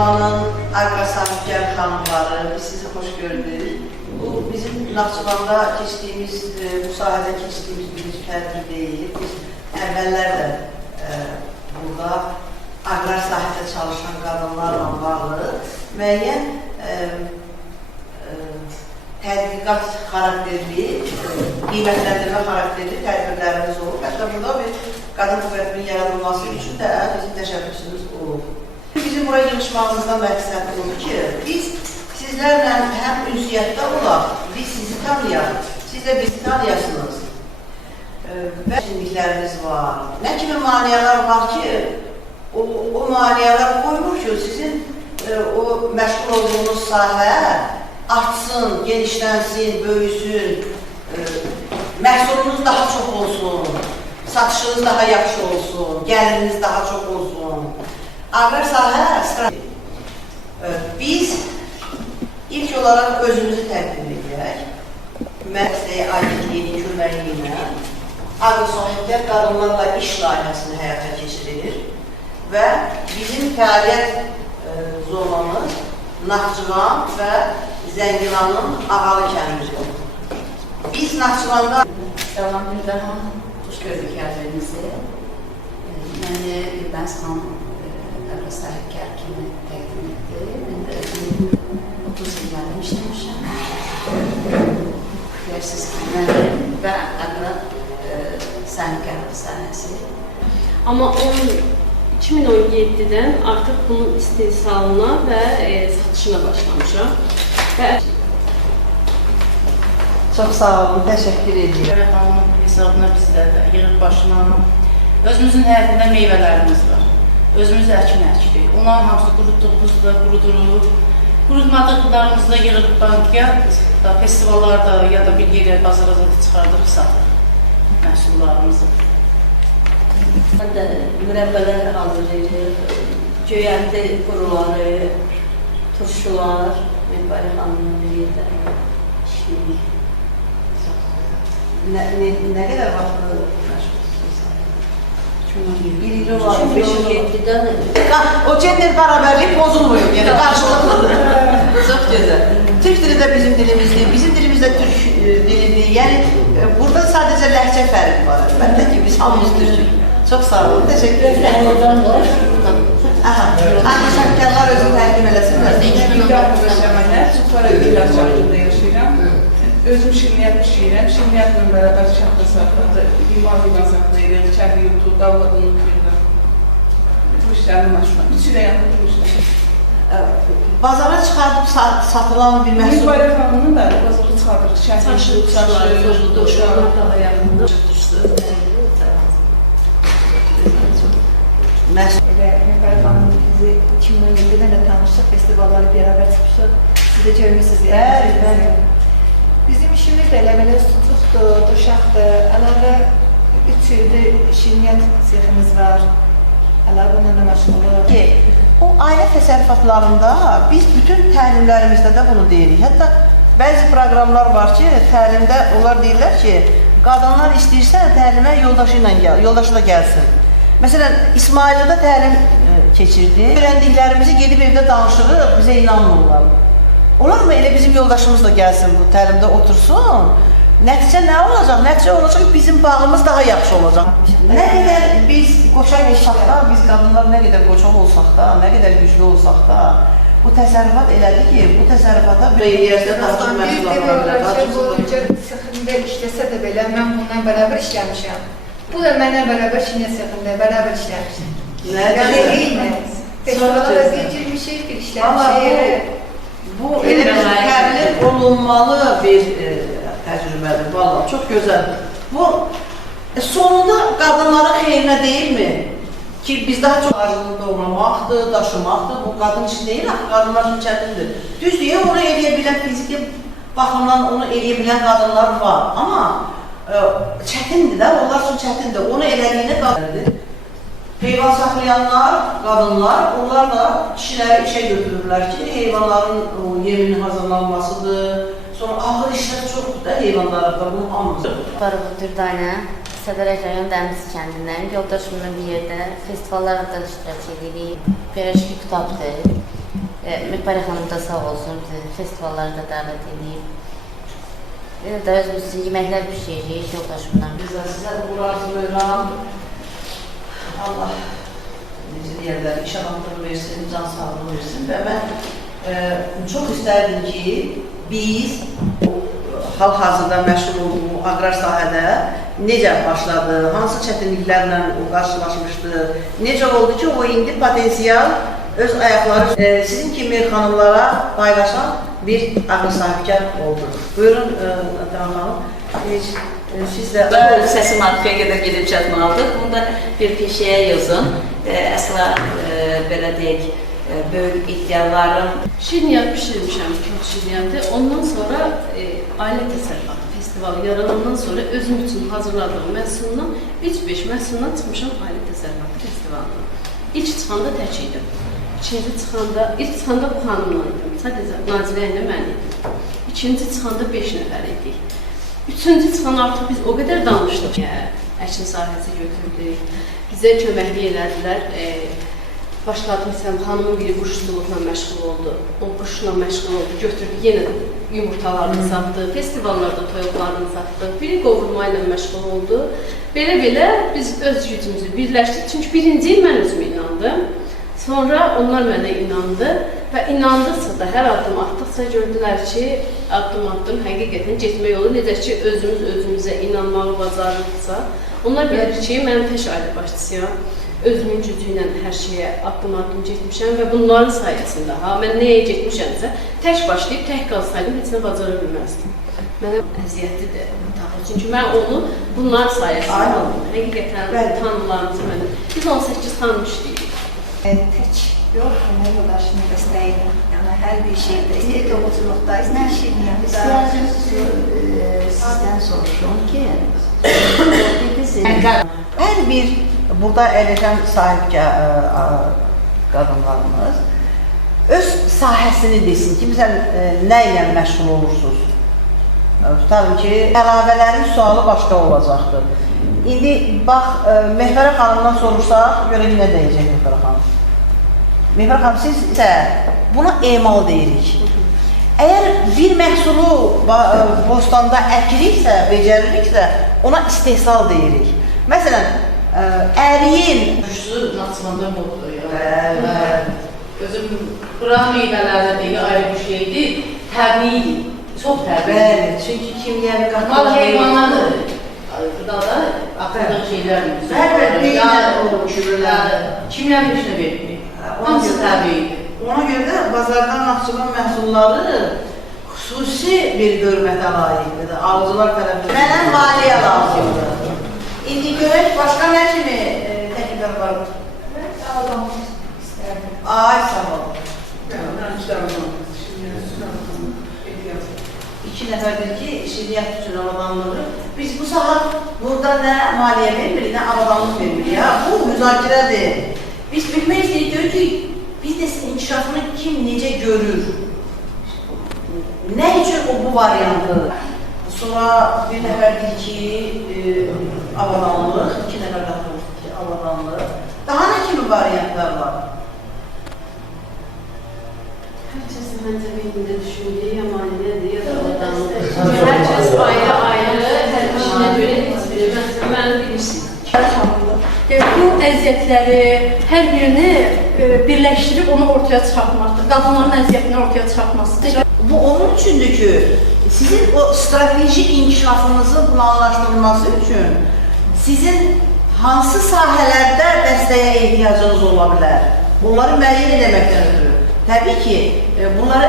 Naxçıvanın Aqra sahibkar xanımları, biz sizi xoş gördük. Bu bizim Naxçıvanda keçdiyimiz, bu sahədə keçdiyimiz bir tədbir deyil. Biz əvvəllər də burada aqrar sahədə çalışan qadınlarla bağlı müəyyən tədqiqat xarakterli, qiymətləndirmə xarakterli tədbirlərimiz olub. Hətta burada bir qadın qüvvətinin yaradılması üçün də bizim təşəbbüsümüz olub. Bizim buraya yığışmağımızdan məqsəd oldu ki, biz sizlərlə həm ünsiyyətdə olaq, biz sizi tanıyaq, siz də bizi tanıyasınız. Və kimliklərimiz var. Nə kimi maniyyələr var ki, o maniyyələr qoymur ki, sizin o məşğul olduğunuz sahə artsın, genişlənsin, böyüsün, məhsulunuz daha çox olsun, satışınız daha yaxşı olsun, gəliriniz daha çox olsun. Aqrar sahə strateji. Biz ilk olaraq özümüzü təqdim edək. Məqsəyə aidliyin köməyi ilə Aqrar sahibkar qadınlarla iş layihəsini həyata keçirilir və bizim fəaliyyət zonamız Naxçıvan və Zəngilanın Ağalı kəndidir. Biz Naxçıvanda... Salam, bir daha xoş gördük hər-birinizi. Məni Gülbəniz xanım Aqrar sahibkar kimi təqdim etdi. Mən də 30 illərdən işləmişəm. Bilirsiniz ki, mənim və Aqrar sahibkar sahəsi. Amma 2017-dən artıq bunun istehsalına və satışına başlamışam. Çox sağ olun, təşəkkür edirəm. Qüvvət xanımın hesabına bizdə də yığıb başına özümüzün həyətində meyvələrimiz var. Özümüz əkin əkirik. Onların hamısı qurutduğumuzda quruduruq. Qurutmadıqlarımızda yığıb bankaya, festivallarda ya da bir yerə bazara çıxardıq, satırıq məhsullarımızı. Mən də mürəbbələr hazırlayırıq, göyəndi quruları, turşular, Məqbəli xanımın bir yerdə işləyir. Nə qədər vaxtı məşğulsunuz? 2017. Bir il var, 5 il var. 2017-dən O gender bərabərlik pozulmuyor, yəni qarşılıqlıdır. Çox gözəl. Türk dili də bizim dilimizdir, bizim dilimiz də Türk dilidir. Yəni, burada sadəcə ləhcə fərqi var. Əlbəttə ki, biz hamımız Türkük. Çox sağ olun, təşəkkür ederim. Sahibkarlar özünü təqdim eləsinlər. Mən çoxlara ülkələr çapında yaşayıram. Özüm şirniyyat pişirirəm. Şirniyyatla bərabər şahda saxladı, imar heyvan saxlayırıq, çəri yutu, davladını kırırıq. Bu işlərin başına. Üçü də yanında bu işlər. Bazara çıxardıb satılan bir məhsul. Müqbəli xanımın da bazara çıxardıq. Çaşı, turşular daha yanında. Məqbəli xanım bizi 2017-dən də tanışdıq, festivalları bərabər çıxmışıq. Siz də görmüşsünüz. Bəli. Bizim işimiz də elə belə sucukdur, duşaqdır. Əlavə 3 ildir şirniyyat seximiz var. Əlavə bununla da məşğuluq. O ailə təsərrüfatlarında biz bütün təlimlərimizdə də bunu deyirik. Hətta bəzi proqramlar var ki, təlimdə onlar deyirlər ki, qadınlar istəyirsə təlimə yoldaşı da gəlsin. Məsələn, İsmaildə təlim keçirdi. Öyrəndiklərimizi gedib evdə danışırıq, bizə inanmırlar. Olar mı elə bizim yoldaşımız da gəlsin bu təlimdə otursun? Nəticə nə olacaq? Nəticə olacaq ki, bizim bağımız daha yaxşı olacaq. Nə qədər biz qoçaq olsaq da, biz qadınlar nə qədər qoçaq olsaq da, nə qədər güclü olsaq da, bu təsərrüfat elədi ki, bu təsərrüfata bir yerdə artıq məhsullar boyunca sıxında işləsə də belə, mən bundan bərabər işləmişəm. Bu da mənə bərabər şirniyyat sıxında bərabər işləmişəm. Yəni, eyni. Festivalda geçirmişik, bir işləmişik. Bu elə bir təbliğ olunmalı bir təcrübədir, vallahi çox gözəl. Bu sonunda qadınların xeyrinə deyilmi? Ki biz daha çox acılını doğramaqdır, daşımaqdır, bu qadın işi deyil, qadınlar üçün çətindir. Düzdür, onu eləyə bilən, fiziki baxımdan onu eləyə bilən qadınlar var, amma çətindir də, onlar üçün çətindir, onu elədiyinə qadındır. Heyvan saxlayanlar, qadınlar, onlar da kişiləri işə götürürlər ki, heyvanların yeminin hazırlanmasıdır. Sonra ağır işlər çoxdur da heyvanlarda, bunu anlıyor. Barıqlı Dürdanə, Sədərək rayon Dəmisi kəndindəyim. Yoldaşımla bir yerdə festivallarda iştirak edirik. Pereşki kitabdır. Müqbərə xanım da sağ olsun, bizi festivallara da dəvət edib. Belə də özümüz üçün yeməklər pişiririk, yoldaşımla. Biz də sizə uğur arzulayıram. Allah necə deyərlər, iş adamlığı versin, can sağlığı versin və mən çox istərdim ki, biz hal-hazırda məşğul olduğu aqrar sahədə necə başladı, hansı çətinliklərlə qarşılaşmışdı, necə oldu ki, o indi potensial öz ayaqları sizin kimi xanımlara paylaşan bir aqrar sahibkar oldu. Buyurun, Tamam xanım, siz də... Səsim arxaya qədər gedib çatmalıdır. Bunda bir peşəyə yazın. Əsla belə deyək, böyük iddialarım. Şirniyyat pişirmişəm, çox şirniyyatı. Ondan sonra ailə təsərrüfatı festivalı yaralandan sonra özüm üçün hazırladığım məhsulundan 3-5 məhsulundan çıxmışam ailə təsərrüfatı festivalına. İlk çıxanda tək idim. İlk çıxanda bu xanımla idim. Sadəcə Nazilə ilə mən idim. İkinci çıxanda 5 nəfər idik. Üçüncü çıxan artıq biz o qədər danışdıq. Əkin sahəsi götürdük. Bizə köməklik elədilər. Başladı, məsələn, xanımın biri quşçuluqla məşğul oldu. O quşla məşğul oldu, götürdü, yenə yumurtalarını satdı, festivallarda toyuqlarını satdı. Biri qovurma ilə məşğul oldu. Belə-belə biz öz gücümüzü birləşdik. Çünki birinci il mən özümə inandım. Sonra onlar mənə inandı və inandıqca da hər addım atdıqca gördülər ki, addım həqiqətən getmək yolu necə ki, özümüzə inanmağı bacarırıqsa. Onlar bilir ki, mən tək ailə başçısıyam, özümün gücü ilə hər şeyə addım getmişəm və bunların sayəsində, mən nəyə getmişəmsə, tək başlayıb, tək qalsaydım, heç nə bacara bilməzdim. Mənə əziyyətlidir. Çünki mən onu bunların sayəsində aldım. Həqiqətən tanrılarımızı mənə. Biz 18 tanrı işləyirik. Tək yox, mən yoldaşımın dəstəyinə, yəni hər bir şeydə, istəyir doğuculuqda, istəyir şirniyyatda. Sizdən soruşum ki, Hər bir burada əyləşən sahibkar qadınlarımız öz sahəsini desin ki, məsələn, nə ilə məşğul olursunuz? Tutalım ki, əlavələrin sualı başqa olacaqdır. İndi, bax, Mehvərə xanımdan sorursaq, görə nə deyəcək Mehvərə xanım? Mehvərə xanım, siz isə buna emal deyirik. Əgər bir məhsulu bostanda əkiriksə, becəririksə, ona istehsal deyirik. Məsələn, əriyin... Quşsu Naxçıvanda oldu. Özüm, buranın meyvələrdə deyil, ayrı bir şeydir, təbii idi. Çox təbii. Bəli, çünki kimyəvi qatlar... Mal heyvanlardır. Burada da atıldığı şeylər mi? Deyilən o kürürlər. Kimyəvi işinə verir. Hamısı təbii. Ona görə də bazardan Naxçıvan məhsulları xüsusi bir hörmətə layiqdir. Alıcılar tərəfindən. Mənə maliyyə lazımdır. İndi görək, başqa nə kimi təkliflər var? Mən adamı istərdim. Ay, sağ olun. İki nəfərdir ki, şirniyyat üçün avadanlığı. Biz bu saat burada nə maliyyə vermirik, nə avadanlıq vermirik. Bu müzakirədir. Biz bilmək istəyirik ki, biznesin inkişafını kim necə görür? Nə üçün o bu variantı? Sonra bir nəfər deyir ki, avadanlıq, iki nəfər daha deyir ki, avadanlıq. Daha nə kimi variantlar var? Hər kəsin məncə beynində düşündüyü ya maliyədir, ya da avadanlıq. Hər kəs ayrı-ayrı, hər işinə görə heç biri. Məsələn, məni bilirsiniz. Bu əziyyətləri hər birini birləşdirib onu ortaya çıxartmaqdır. Qadınların əziyyətini ortaya çıxartmasıdır. Bu onun üçündür ki, sizin o strateji inkişafınızın planlaşdırılması üçün sizin hansı sahələrdə dəstəyə ehtiyacınız ola bilər? Bunları müəyyən etməkdən ötürü. Təbii ki, bunları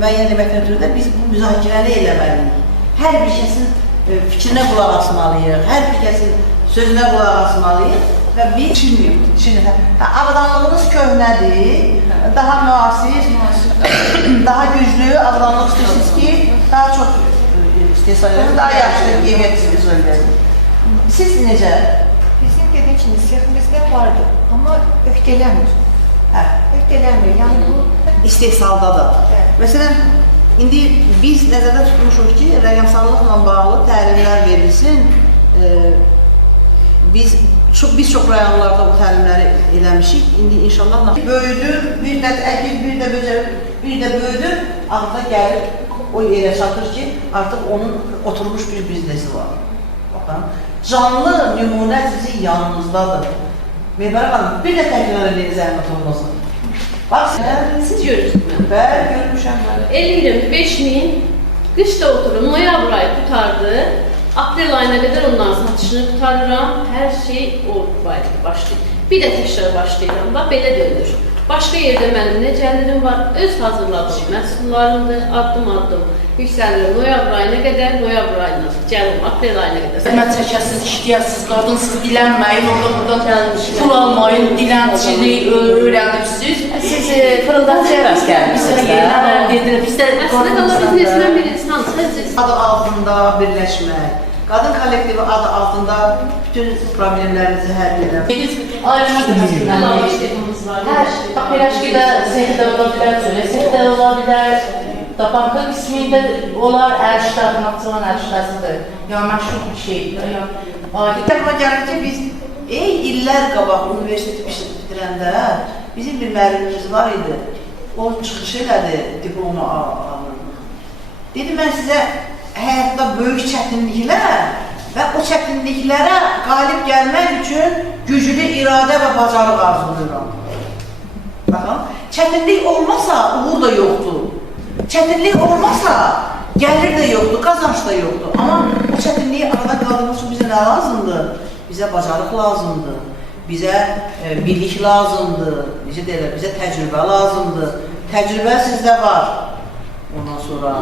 müəyyən etməkdən ötürü də biz bu müzakirəni eləməliyik. Hər bir kəsin fikrinə qulaq asmalıyıq, hər bir kəsin sözünə qulaq asmalıyıq və biz avadanlığınız köhnədir, daha müasir, daha güclü avadanlıq istəyirsiniz ki, daha çox istehsal edin, daha yaxşı qeymiyyət istehsal edin. Siz necə? Bizim dediyim kimi, seximizdə vardır, amma öhdələmir. Öhdələmir, yəni bu... İstehsalda da. Məsələn, indi biz nəzərdə tutmuşuq ki, rəqəmsallıqla bağlı təlimlər verilsin. Biz biz çox rayonlarda o təlimləri eləmişik. İndi inşallah böyüdür, bir də əkir, bir də böcək, bir də böyüdür, artıq gəlir o yerə çatır ki, artıq onun oturmuş bir biznesi var. Baxın, canlı nümunə sizin yanınızdadır. Meyvər xanım, bir də təkrar edin, zəhmət olmasın. Bax, Siz görürsünüz mən. bəli, görmüşəm bəli. Eləyirəm 5000, qışda oturum, noyabr ayı tutardı. Aprel ayına qədər onların satışını tutarıram. Hər şey o başlayır. Bir də təkrar başlayıram. Bax, belə dönür. Başqa yerdə mənim nə gəlirim var, öz hazırladığım məhsullarımdır, addım-addım yüksəlirim. Noyabr ayına qədər, noyabr ayına gəlirim, aprel ayına qədər. Xidmət çəkəsiniz, işləyəsiniz, qadınsız, dilənməyin, oradan pul almayın, dilənçilik öyrənibsiz. Siz fırıldaqçıya rast gəlmişsiniz də. Əslində qala biznesmən bir insan, sadəcə Adı altında birləşmək, qadın kollektivi adı altında bütün problemlərinizi həll edən. Ayrılma əlavə işlərimiz var. Hər şey, bax, Piraşkidə sehdə ola bilər, sehdə ola bilər, Tapanka qismində olar, ərşdə, Naxçıvan ərşdəsidir. Yəni, məşhur bir şeydir. Təqma gəlir ki, biz illər qabaq universiteti bitirəndə bizim bir müəllimimiz var idi. O çıxış elədi, diplomu alın. Dedi, mən sizə həyatda böyük çətinliklər və o çətinliklərə qalib gəlmək üçün güclü iradə və bacarıq arzulayıram. Baxın, çətinlik olmasa uğur da yoxdur. Çətinlik olmasa gəlir də yoxdur, qazanç da yoxdur. Amma o çətinliyi arada qaldırmaq üçün bizə nə lazımdır? Bizə bacarıq lazımdır, bizə bilik lazımdır, bizə təcrübə lazımdır. Təcrübə sizdə var. Ondan sonra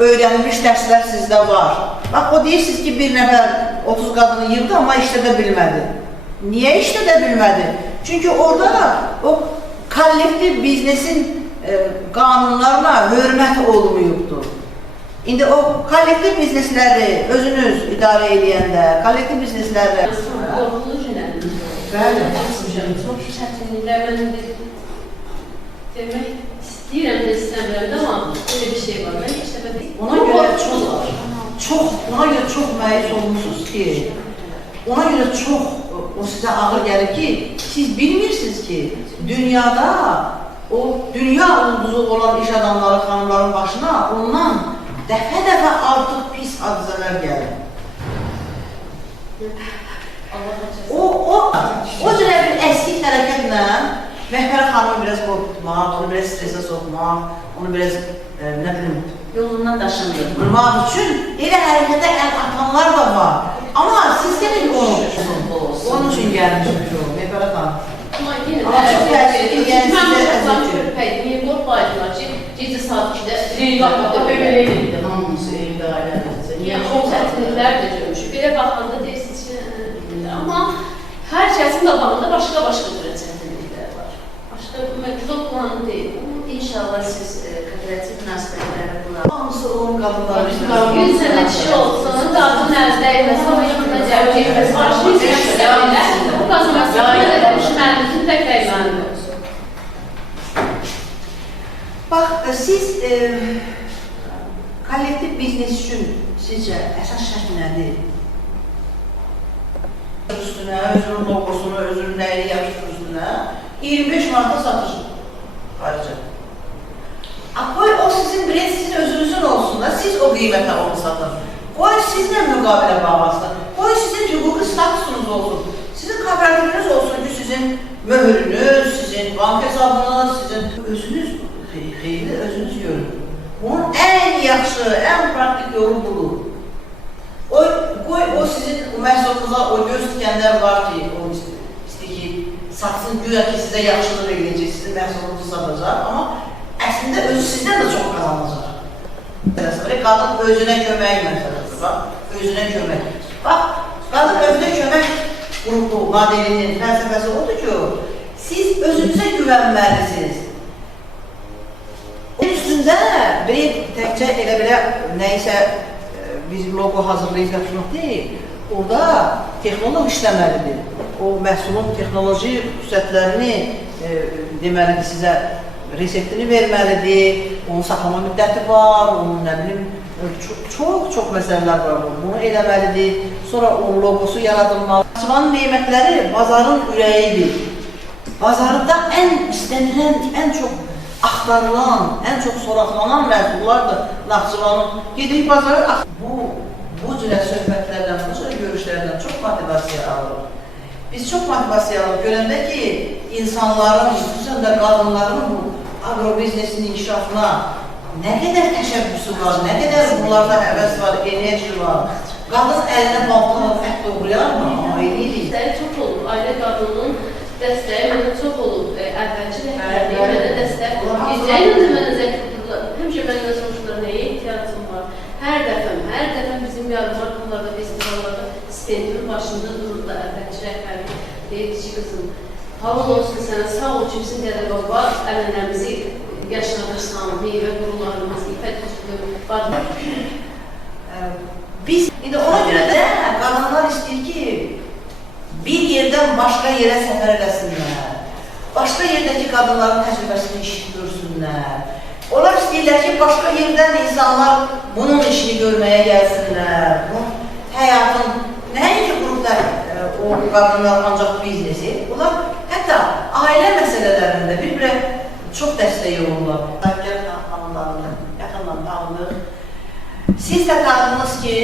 öyrənilmiş dərslər sizdə var. Bax, o deyirsiniz ki, bir nəfər 30 qadını yığdı, amma işlədə bilmədi. Niyə işlədə bilmədi? Çünki orada da o kollektiv biznesin qanunlarına hörmət olmayıbdır. İndi o kollektiv biznesləri özünüz idarə edəndə, kollektiv biznesləri... Qorxulu şeylərdir. Bəli. Çox çətinliklər mən demək istəyirəm də istəmirəm də, amma öyle bir şey var. Mən işləmədim. Ona görə çox məyus olmuşsunuz ki, ona görə çox o sizə ağır gəlir ki, siz bilmirsiniz ki, dünyada o dünya ulduzu olan iş adamları, xanımların başına ondan dəfə-dəfə artıq pis hadisələr gəlir. O cürə bir əskik hərəkətlə Məhvər xanımı biraz qorxutmaq, onu biraz stresə soxmaq, onu biraz, nə bilim, Yolundan daşındı. vurmaq üçün elə hərəkətə əl atanlar da var. Amma siz gələ ki, onun üçün gəlmişsiniz o, Məhvər xanım. Amma yenə Amma çox təəssüf ki, yəni sizə əzət körpəydim. Niyə qorxmaydılar ki, gecə saat 2-də Qapıda belə edildi, hamısı evdə ailələrsə. çox çətinliklər də görmüşük. Belə baxanda deyirsiniz ki, amma hər kəsin qabağında başqa-başqa cürə çətinliklər var. Başqa məqsud planı deyil. İnşallah siz kooperativ münasibətləri bunlar. Hamısı onun qadınları üçün. 100 sənə kişi olsun, qadın əldə etməsə, o yanına cəvb etməsə, başını istəyirlər. Bu qazanmasın, belə də düşmənimizin tək rəymanı olsun. Bax, siz kollektiv biznes üçün sizcə əsas şərt nədir? Üstünə, özünün logosunu, özünün nəyini yapışır üstünə 25 manata satış harca. Qoy o sizin brend sizin özünüzün olsun da, siz o qiymətə onu satın. Qoy sizinlə müqabilə bağlasın. Qoy sizin hüquqi statusunuz olsun. Sizin kooperativiniz olsun ki, sizin möhürünüz, sizin bank hesabınız, sizin özünüz xeyli, özünüz görün. Bunun ən yaxşı, ən praktik yolu budur. Qoy o sizin məhsulunuza o göz tikənlər var ki, o istəyir ki, satsın, güya ki, sizə yaxşılıq edəcək, sizin məhsulunuzu satacaq, amma əslində özü sizdən də çox qazanacaq. Qadın özünə kömək məsələsi, bax, özünə kömək. Bax, qadın özünə kömək qrupu, modelinin fəlsəfəsi odur ki, siz özünüzə güvənməlisiniz. Onun üstündə bir təkcə elə belə nəyisə biz logo hazırlayıb yapışmaq deyil, orada texnoloq işləməlidir. O məhsulun texnoloji xüsusiyyətlərini deməlidir sizə reseptini verməlidir, onun saxlama müddəti var, onun nə bilim, Çox məsələlər var. Bunu eləməlidir. Sonra o logosu yaradılmalı. Naxçıvanın nemətləri bazarın ürəyidir. Bazarda ən istənilən, ən çox axtarılan, ən çox soraqlanan məhsullardır Naxçıvanın. Gedirik bazara, bu cürə söhbətlərdən, bu cürə görüşlərdən çox motivasiya alırıq. Biz çox motivasiya alırıq. Görəndə ki, insanların, xüsusən də qadınların bu agrobiznesin inkişafına nə qədər təşəbbüsü var, nə qədər bunlarda həvəs var, enerji var. Qadın əlinə baltalar ət doğrayarmı? Ailəyirik. Dəstəyi çox olub, ailə qadının dəstəyi mənə çox olub, əvvəlki rəhbərliyi mənə dəstək olub. Gecəyə də mənə zəng tutdular, həmişə məndən soruşdular, nəyə ehtiyacım var? Hər dəfə bizim yarmarkalarda, festivallarda stendimin başında dururdu əvvəlki rəhbərliyi. Deyirdi ki, qızım, havul olsun sənə, sağ ol kimsin deyə baba, ələnlərimizi yaşlanırsan, meyvə qurularımız, ipət üstü var. Biz, indi ona görə də qadınlar istəyir ki, bir yerdən başqa yerə səfər eləsinlər, başqa yerdəki qadınların təcrübəsini işitdirsünlər. Onlar istəyirlər ki, başqa yerdən insanlar bunun işini görməyə gəlsinlər. Həyatın, nəinki qrupda o qadınlar ancaq biznesi, onlar hətta ailə məsələlərində bir-birə çox dəstək olurlar. Sahibkar xanımlarını yaxından tanıdıq. Siz də tanıdınız ki,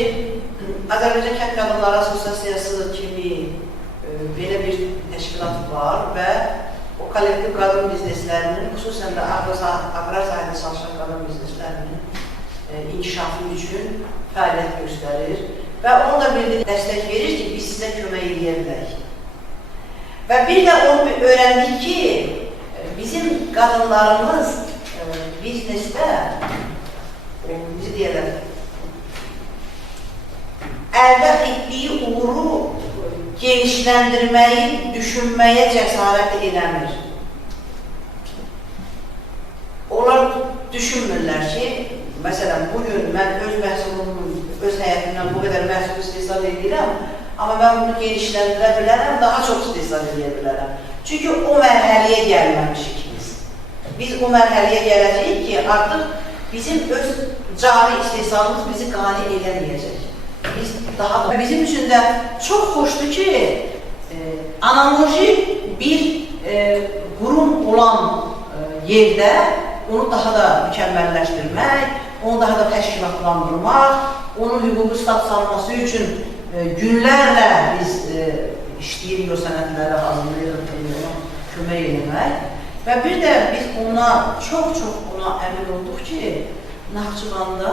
Azərbaycan Kənd Qadınları Assosiasiyası kimi belə bir təşkilat var və o kollektiv qadın bizneslərinin, xüsusən də agrar sahədə çalışan qadın bizneslərinin inkişafı üçün fəaliyyət göstərir və onu da bir dəstək verir ki, biz sizə kömək edə bilək. Və bir də onu öyrəndik ki, bizim qadınlarımız biznesdə, bizi deyərlər, əldə etdiyi uğuru genişləndirməyi, düşünməyə cəsarət eləmir. Onlar düşünmürlər ki, məsələn, bugün mən öz məhsulumun, öz həyətimdən bu qədər məhsul istehsal edirəm, amma mən bunu genişləndirə bilərəm, daha çox istehsal edə bilərəm. Çünki o mərhəliyə gəlməmişik biz. Biz o mərhəliyə gələcəyik ki, artıq bizim öz cari istehsalımız bizi qane eləməyəcək. Bizim üçün də çox xoşdur ki, analoji bir qurum olan yerdə onu daha da mükəmməlləşdirmək, onu daha da təşkilatlandırmaq, onun hüquqi stat salması üçün günlərlə biz işləyirik, o sənədləri hazırlayırıq, kömək eləmək. Və bir də biz ona çox buna əmin olduq ki, Naxçıvanda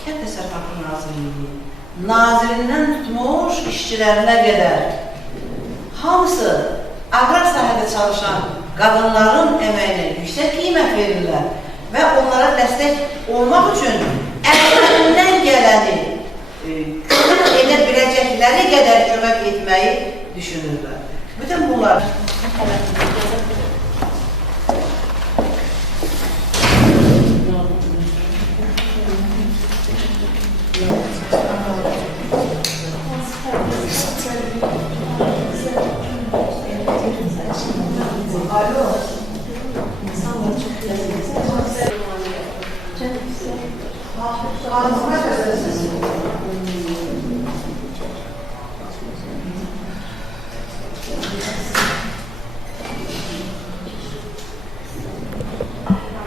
Kənd Təsərrüfatı Nazirliyi, nazirindən tutmuş işçilərinə qədər hamısı agrar sahədə çalışan qadınların əməyinə yüksək qiymət verirlər və onlara dəstək olmaq üçün əllərindən gələni kömək edə biləcəkləri qədər kömək etməyi düşünürlər. Bütün bunlar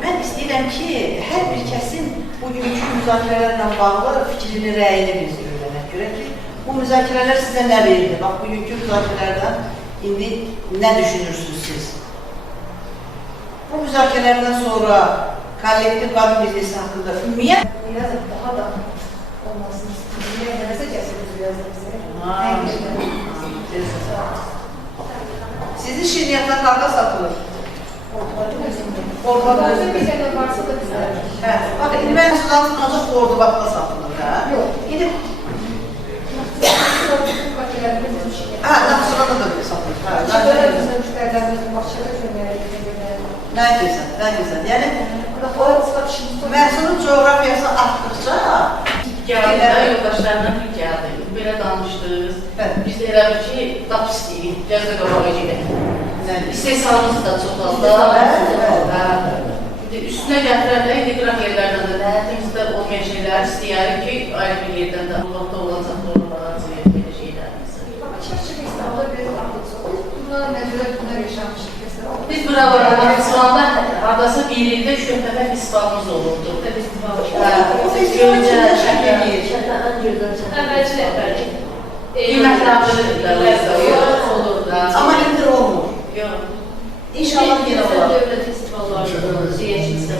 mən istəyirəm ki, hər bir kəsin bugünkü müzakirələrlə bağlı fikrini, rəyini biz öyrənək. Görək ki, bu müzakirələr sizə nə verir? Bax, bugünkü müzakirələrdən indi nə düşünürsünüz siz? Bu müzakirələrdən sonra kollektiv qadın biznesi haqqında ümumiyyət Yazıq daha da olmasını istəyir. Nəsə kəsir yazır Sizin şirniyyatlar qarda satılır. Orada özü bir sənə varsa da bizlər. Hə, bax, indi mən ancaq Ordubadda satılır, hə? Yox. İndi hə, Naxçıvanda da satılır. Nə güzel. Yəni, məhsulun coğrafiyası artdıqca Gəldi, yoldaşlarından bir gəldi, belə danışdınız. Biz də elə bir ki, dap istəyirik, gəzdə qabağa gedək. İstehsalımız da çox azda. üstünə gətirərək iqraq yerlərdən də həyatımızda olmayan şeylər istəyərik ki, ayrı bir yerdən də Allahda olacaq doğrular, belə şeylərimiz. Çarşı festivalda bir artıq oldu. Bunlar bunlar yaşamışıq festival. Biz buralarda festivalda hardasa bir ildə 3 dəfə festivalımız olurdu. Gölcə, Əvvəlcilər qiymətlərdir. olurdu. Amma indi olmur. Yox. İnşallah yenə olar. Dövlət festivalları deyəcəksə.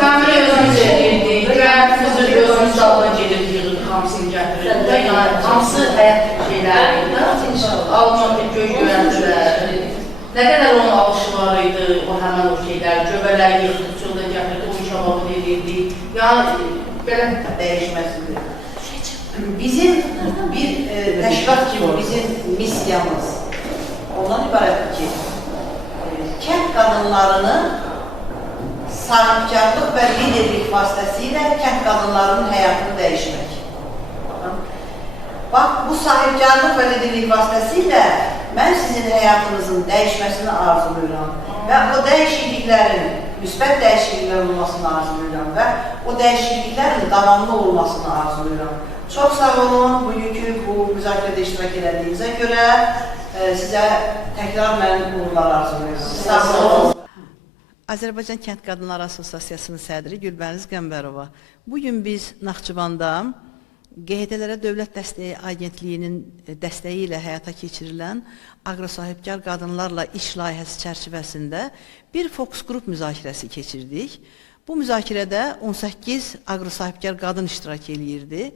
Həmri özümüz edirdik, göyərtimizi özümüz dalına gedib yığırıq, hamısını gətirirdik. Yəni, hamısı həyat şeylərdir. Almaq göy göyərtilər. Nə qədər onun alışı var idi, o həmən o şeylər, göbələr yığdıq, çöldə gətirdik, onun şababını edirdik. Yəni, belə Dəyişməsidir. Bizim bir təşkilat kimi bizim missiyamız ondan ibarətdir ki, kənd qadınlarının sahibkarlıq və liderlik vasitəsilə kənd qadınlarının həyatını dəyişmək. Bax, bu sahibkarlıq və liderlik vasitəsilə mən sizin həyatınızın dəyişməsini arzulayıram və o dəyişikliklərin, müsbət dəyişikliklər olmasını arzulayıram və o dəyişikliklərin davamlı olmasını arzulayıram. Çox sağ olun, bugünkü bu müzakirədə iştirak edildiyinizə görə sizə təkrar mən uğurlar arzulayıram. Sağ olun. Azərbaycan Kənd Qadınları Assosiasiyasının sədri Gülbəniz Qəmbərova. Bugün biz Naxçıvanda QHT-lərə Dövlət Dəstəyi Agentliyinin dəstəyi ilə həyata keçirilən aqrosahibkar qadınlarla iş layihəsi çərçivəsində bir fokus qrup müzakirəsi keçirdik. Bu müzakirədə 18 aqrosahibkar qadın iştirak eləyirdi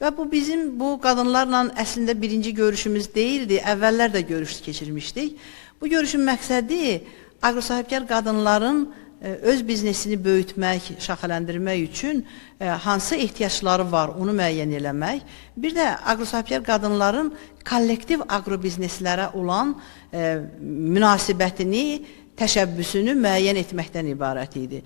və bu bizim bu qadınlarla əslində birinci görüşümüz deyildi, əvvəllər də görüş keçirmişdik. Bu görüşün məqsədi aqrosahibkar qadınların öz biznesini böyütmək, şaxələndirmək üçün hansı ehtiyacları var, onu müəyyən eləmək. Bir də aqrosahibkar qadınların kollektiv aqrobizneslərə olan münasibətini, təşəbbüsünü müəyyən etməkdən ibarət idi.